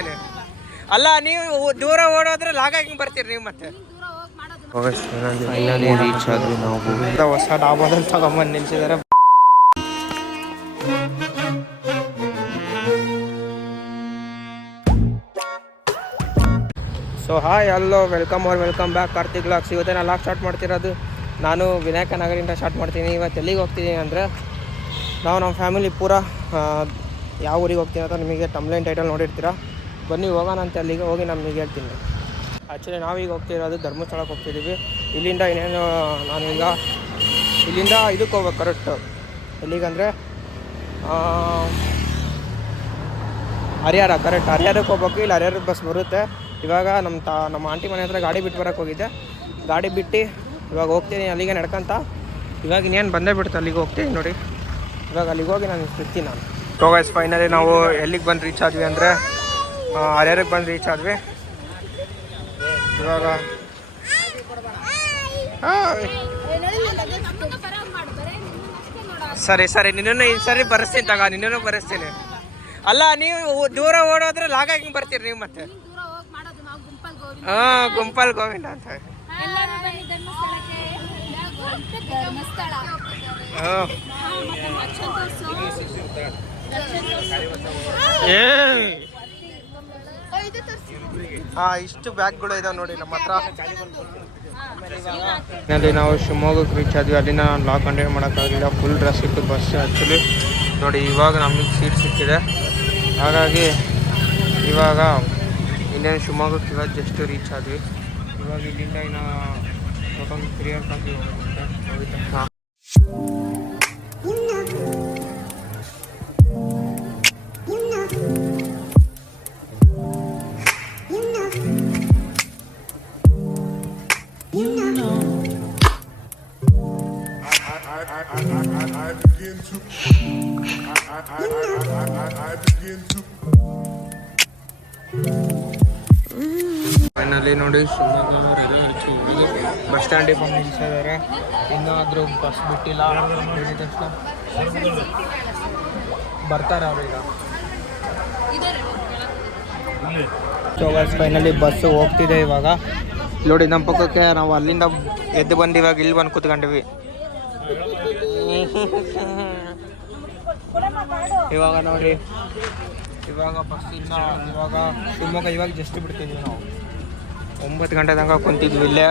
ಬರೆಸ್ತೀನಿ. ಅಲ್ಲ ನೀವು ದೂರ ಓಡೋದ್ರೆ ಲಾಗ್ ಆಗಿ ಬರ್ತೀರಿ ನೀವು ಮತ್ತೆ. ರೀಚ್ ಆದ್ವಿ ನಾವು. ಹೊಸ ಡಾಬಾದಲ್ಲಿ ತಗೊಂಬಂದು ನಿಲ್ಸಿದಾರೆ. So hi hello welcome back Karthik logs. ಇವತ್ತೇ ನಾನು ಲಾಗ್ ಸ್ಟಾರ್ಟ್ ಮಾಡ್ತಿರೋದು. ನಾನು ವಿನಾಯಕ ನಗರಿಂದ ಸ್ಟಾರ್ಟ್ ಮಾಡ್ತೀನಿ. ಇವತ್ತು ಎಲ್ಲಿಗೆ ಹೋಗ್ತೀನಿ ಅಂದರೆ ನಾವು ನಮ್ಮ ಫ್ಯಾಮಿಲಿ ಪೂರ ಯಾವ ಊರಿಗೆ ಹೋಗ್ತೀನಿ ಅಂತ ನಿಮಗೆ ತಮ್ಲೈನ್ ಟೈಟಲ್ ನೋಡಿರ್ತೀರ. ಬನ್ನಿ ಹೋಗೋಣ ಅಂತ ಅಲ್ಲಿಗೆ ಹೋಗಿ ನಮಗೆ ಹೇಳ್ತೀನಿ. ಆ್ಯಕ್ಚುಲಿ ನಾವೀಗ ಹೋಗ್ತಿರೋದು ಧರ್ಮಸ್ಥಳಕ್ಕೆ ಹೋಗ್ತಿದ್ದೀವಿ. ಇಲ್ಲಿಂದ ಇನ್ನೇನು ನಾನೀಗ ಇಲ್ಲಿಂದ ಇದಕ್ಕೆ ಹೋಗ್ಬೇಕು ಕರೆಕ್ಟು. ಎಲ್ಲಿಗಂದರೆ ಹರಿಹರ, ಕರೆಕ್ಟ್ ಹರಿಹರಕ್ಕೆ ಹೋಗ್ಬೇಕು. ಇಲ್ಲಿ ಹರಿಹರದ ಬಸ್ ಬರುತ್ತೆ. ಇವಾಗ ನಮ್ಮ ಆಂಟಿ ಮನೆ ಹತ್ರ ಗಾಡಿ ಬಿಟ್ಟು ಬರೋಕ್ಕೆ ಹೋಗಿದ್ದೆ. ಗಾಡಿ ಬಿಟ್ಟು ಇವಾಗ ಹೋಗ್ತೀನಿ ಅಲ್ಲಿಗೆ ನಡ್ಕೊಂತ. ಇವಾಗ ಇನ್ನೇನು ಬಂದೇ ಬಿಡುತ್ತೆ, ಅಲ್ಲಿಗೆ ಹೋಗ್ತೀನಿ ನೋಡಿ. ಇವಾಗ ಅಲ್ಲಿಗೆ ಹೋಗಿ ನಾನು ಸಿಗ್ತೀನಿ ನಾನು. ಸೊ ಗೈಸ್ ಫೈನಲಿ ನಾವು ಎಲ್ಲಿಗೆ ಬಂದು ರೀಚ್ ಆದ್ವಿ ಅಂದರೆ ಹರಿಹರಕ್ಕೆ ಬಂದು ರೀಚ್ ಆದ್ವಿ. ಇವಾಗ ಸರಿ ನಿನ್ನನ್ನು ಈ ಸರಿ ಬರೆಸ್ತೀನಿ ತಗ, ನಿನ್ನನ್ನು ಬರೆಸ್ತೀನಿ. ಅಲ್ಲ ನೀವು ದೂರ ಓಡೋದ್ರೆ ಲಾಗ್ ಆಗಿ ಬರ್ತೀರಿ ನೀವು ಮತ್ತೆ. ಗುಂಪಲ್ ಗೋವಿಂದ ಅಂತ. ಇಷ್ಟು ಬ್ಯಾಗ್ಗಳು ಇದಾವೆ ನೋಡಿ ನಮ್ಮ ಹತ್ರ. ಅಲ್ಲಿ ನಾವು ಶಿವಮೊಗ್ಗಕ್ಕೆ ರೀಚ್ ಆದ್ವಿ. ಅಲ್ಲಿಂದ ನಾನು ಲಾಗ್ ಕಂಟಿನ್ಯೂ ಮಾಡೋಕ್ಕಾಗಲಿಲ್ಲ, ಫುಲ್ ರಶ್ ಇತ್ತು ಬಸ್ ಆ್ಯಕ್ಚುಲಿ. ನೋಡಿ ಇವಾಗ ನಮಗೆ ಸೀಟ್ ಸಿಕ್ಕಿದೆ. ಹಾಗಾಗಿ ಇವಾಗ ಇನ್ನೇನು ಶಿವಮೊಗ್ಗಕ್ಕೆ ಇವಾಗ ಜಸ್ಟ್ ರೀಚ್ ಆದ್ವಿ. ಇವಾಗ ಇಲ್ಲಿಂದ ಇನ್ನು ಟೋಟಲ್ 3 hours ಆಗಿ ಹೋಗುತ್ತೆ. ಹಾಂ ಫೈನಲಿ ನೋಡಿ ಶಿವಮೊಗ್ಗ ಬಸ್ ಸ್ಟ್ಯಾಂಡಿಗೆ ಬಂದು ನಿಲ್ಸಿದ್ದಾರೆ. ಇನ್ನೂ ಬಸ್ ಬಿಟ್ಟಿಲ್ಲ. ಹೇಳಿದ ತಕ್ಷಣ ಬರ್ತಾರೆ ಅವ್ರೀಗ. ಸೊ ಫೈನಲಿ ಬಸ್ಸು ಹೋಗ್ತಿದೆ ಇವಾಗ. ನೋಡಿ ನಮ್ಮ ಪಕ್ಕಕ್ಕೆ ನಾವು ಅಲ್ಲಿಂದ ಎದ್ದು ಬಂದು ಇವಾಗ ಇಲ್ಲಿ ಬಂದು ಕೂತ್ಕೊಂಡಿವಿ. ಇವಾಗ ನೋಡಿ ಇವಾಗ ಬಸ್ಸಿಂದ ಇವಾಗ ಶಿವಮೊಗ್ಗ ಇವಾಗ ಜಸ್ಟ್ ಬಿಡ್ತಿದ್ವಿ ನಾವು. 9 ಗಂಟೆ ತನಕ ಕುಂತಿದ್ವಿ ಇಲ್ಲೇ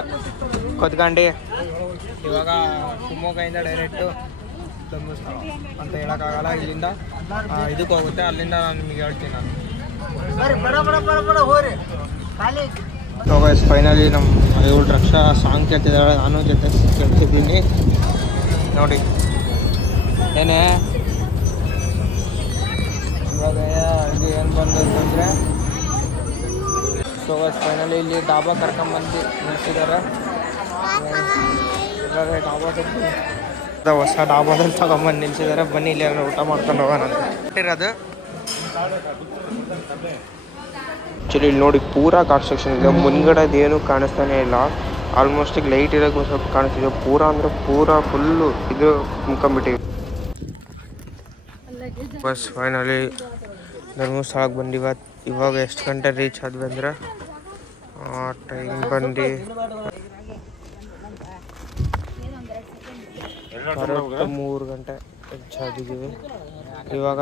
ಕೂತ್ಕೊಂಡು. ಇವಾಗ ಶಿವಮೊಗ್ಗದಿಂದ ಡೈರೆಕ್ಟು ಧರ್ಮಸ್ಥಳ ಅಂತ ಹೇಳೋಕ್ಕಾಗಲ್ಲ. ಇಲ್ಲಿಂದ ಇದಕ್ಕೆ ಹೋಗುತ್ತೆ. ಅಲ್ಲಿಂದ ನಾನು ನಿಮಗೆ ಹೇಳ್ತೀನಿ ನಾನು. ಸೊ ಗೈಸ್ ಫೈನಲಿ ನಮ್ಮ ಇವಳು ರಕ್ಷಾ ಸಾಂಗ್ ಕೇಳ್ತಿದ್ದಾಳೆ, ನಾನು ಜೊತೆ ಕೇಳ್ತಿದ್ದೀನಿ ನೋಡಿ. ಏನೇ ಇವಾಗ ಇಲ್ಲಿ ಏನು ಬಂದಂತಂದರೆ ಸೊ ಗೈಸ್ ಫೈನಲಿ ಇಲ್ಲಿ ಡಾಬಾ ಕರ್ಕೊಂಬಂದು ನಿಲ್ಸಿದ್ದಾರೆ. ಇವಾಗ ಡಾಬಾದಲ್ಲಿ ಹೊಸ ಡಾಬಾದಲ್ಲಿ ತಗೊಂಬಂದು ನಿಲ್ಸಿದ್ದಾರೆ. ಬನ್ನಿ ಇಲ್ಲಿ ಊಟ ಮಾಡ್ಕೊಂಡು ಹೋಗೋಣ ಅಂತ ಇರೋದು. ಆ್ಯಕ್ಚುಲಿ ಇಲ್ಲಿ ನೋಡಿ ಪೂರಾ ಕನ್ಸ್ಟ್ರಕ್ಷನ್ ಇದೆ. ಮುಂದ್ಗಡೆದು ಏನು ಕಾಣಿಸ್ತಾನೆ ಇಲ್ಲ. ಆಲ್ಮೋಸ್ಟ್ ಈಗ ಲೈಟ್ ಇರೋಕ್ಕೆ ಸ್ವಲ್ಪ ಕಾಣಿಸ್ತಿದೆ. ಪೂರಾ ಅಂದರೆ ಪೂರಾ ಫುಲ್ಲು ಇದು ಮುಖಂಬಿಟ್ಟಿದೆ. ಬಸ್ ಫೈನಲಿ ಧರ್ಮಸ್ಥಳಕ್ಕೆ ಬಂದು ಇವಾಗ ಎಷ್ಟು ಗಂಟೆ ರೀಚ್ ಆದ್ವಿ ಅಂದರೆ ಟೈಮ್ ಬಂದು 3 ಗಂಟೆ ರೀಚ್ ಆಗಿದ್ದೀವಿ. ಇವಾಗ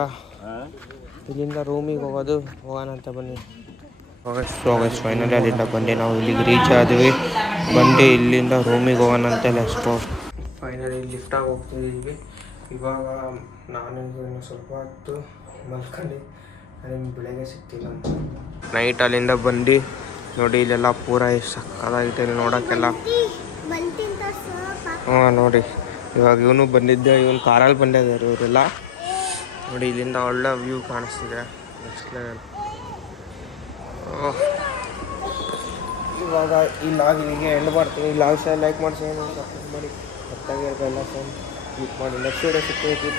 ಇಲ್ಲಿಂದ ರೂಮಿಗೆ ಹೋಗೋಣ ಅಂತ ಬನ್ನಿ. ಆಗಸ್ಟ್ ಫೈನಲಿ ಅಲ್ಲಿಂದ ಬಂದು ನಾವು ಇಲ್ಲಿಗೆ ರೀಚ್ ಆದ್ವಿ. ಬಂದು ಇಲ್ಲಿಂದ ರೂಮಿಗೆ ಹೋಗೋಣ ಅಂತ ಲೆಸ್ಕೋ. ಫೈನಲಿ ಲಿಫ್ಟಾಗಿ ಹೋಗ್ತಿದ್ದೀವಿ. ಇವಾಗ ನಾನು ಇನ್ನು ಸ್ವಲ್ಪ ಹೊತ್ತು ಮಲ್ಕೊಂಡು ನಿಮ್ಗೆ ಬೆಳಗ್ಗೆ ಸಿಗ್ತಿಲ್ಲ. ನೈಟ್ ಅಲ್ಲಿಂದ ಬಂದು ನೋಡಿ ಇಲ್ಲೆಲ್ಲ ಪೂರ ಎಷ್ಟು ಸಕ್ಕದಾಗಿದೆ ನೋಡೋಕ್ಕೆಲ್ಲ. ನೋಡಿ ಇವಾಗ ಇವನು ಬಂದಿದ್ದೆ, ಇವನು ಕಾರಲ್ಲಿ ಬಂದಿದ್ದಾರೆ ಇವರೆಲ್ಲ. ನೋಡಿ ಇಲ್ಲಿಂದ ಒಳ್ಳೆ ವ್ಯೂ ಕಾಣಿಸ್ತಿದೆ, ನೆಕ್ಸ್ಟ್ ಲೆವೆಲ್. ಇವಾಗ ಈ ಲಾಗ್ ಇಲ್ಲಿಗೆ ಎಂಡ್ ಮಾಡ್ತೀನಿ. ಈ ಲಾಗ್ ಲೈಕ್ ಮಾಡಿಸಿ, ಸಬ್ಸ್ಕ್ರೈಬ್ ಮಾಡಿ. ಗೊತ್ತಾಗಿರೋದೆಲ್ಲ ಫೋನ್ ಕ್ಲಿಕ್ ಮಾಡಿ. Next video ಸಿಗ್ತೀವಿ.